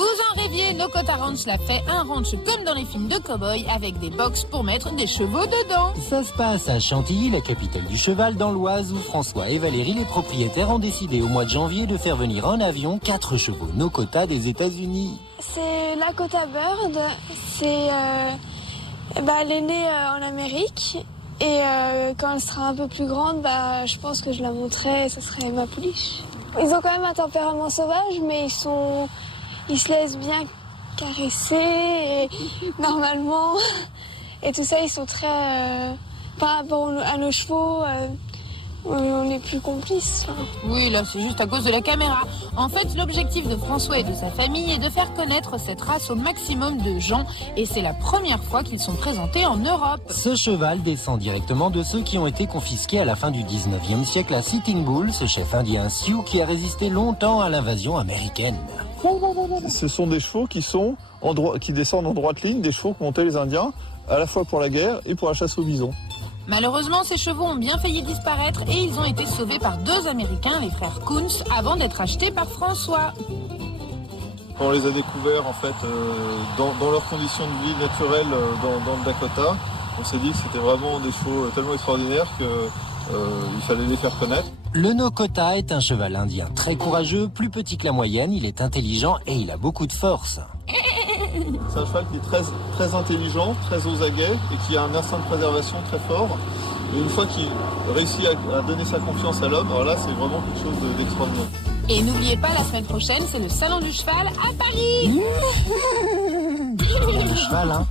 Vous en rêviez, Nokota Ranch l'a fait, un ranch comme dans les films de cow-boy avec des box pour mettre des chevaux dedans. Ça se passe à Chantilly, la capitale du cheval, dans l'Oise, où François et Valérie, les propriétaires, ont décidé au mois de janvier de faire venir en avion 4 chevaux Nokota des États-Unis. C'est Lakota Bird, elle est née en Amérique et quand elle sera un peu plus grande, je pense que je la montrerai, ça serait ma pouliche. Ils ont quand même un tempérament sauvage, mais ils se laissent bien caresser et normalement et tout ça, ils sont très par rapport à nos chevaux. On est plus complices. Là. Oui, là, c'est juste à cause de la caméra. En fait, l'objectif de François et de sa famille est de faire connaître cette race au maximum de gens. Et c'est la première fois qu'ils sont présentés en Europe. Ce cheval descend directement de ceux qui ont été confisqués à la fin du 19e siècle à Sitting Bull, ce chef indien Sioux qui a résisté longtemps à l'invasion américaine. Ce sont des chevaux qui descendent en droite ligne, des chevaux que montaient les Indiens, à la fois pour la guerre et pour la chasse au bison. Malheureusement, ces chevaux ont bien failli disparaître et ils ont été sauvés par 2 Américains, les frères Kunz, avant d'être achetés par François. Quand on les a découverts, en fait, dans leurs conditions de vie naturelles dans le Dakota, on s'est dit que c'était vraiment des chevaux tellement extraordinaires qu'il fallait les faire connaître. Le Nokota est un cheval indien très courageux, plus petit que la moyenne, il est intelligent et il a beaucoup de force. C'est un cheval qui est très, très intelligent, très aux aguets et qui a un instinct de préservation très fort. Et une fois qu'il réussit à donner sa confiance à l'homme, alors là, c'est vraiment quelque chose d'extraordinaire. Et n'oubliez pas, la semaine prochaine, c'est le Salon du Cheval à Paris. Le cheval, hein.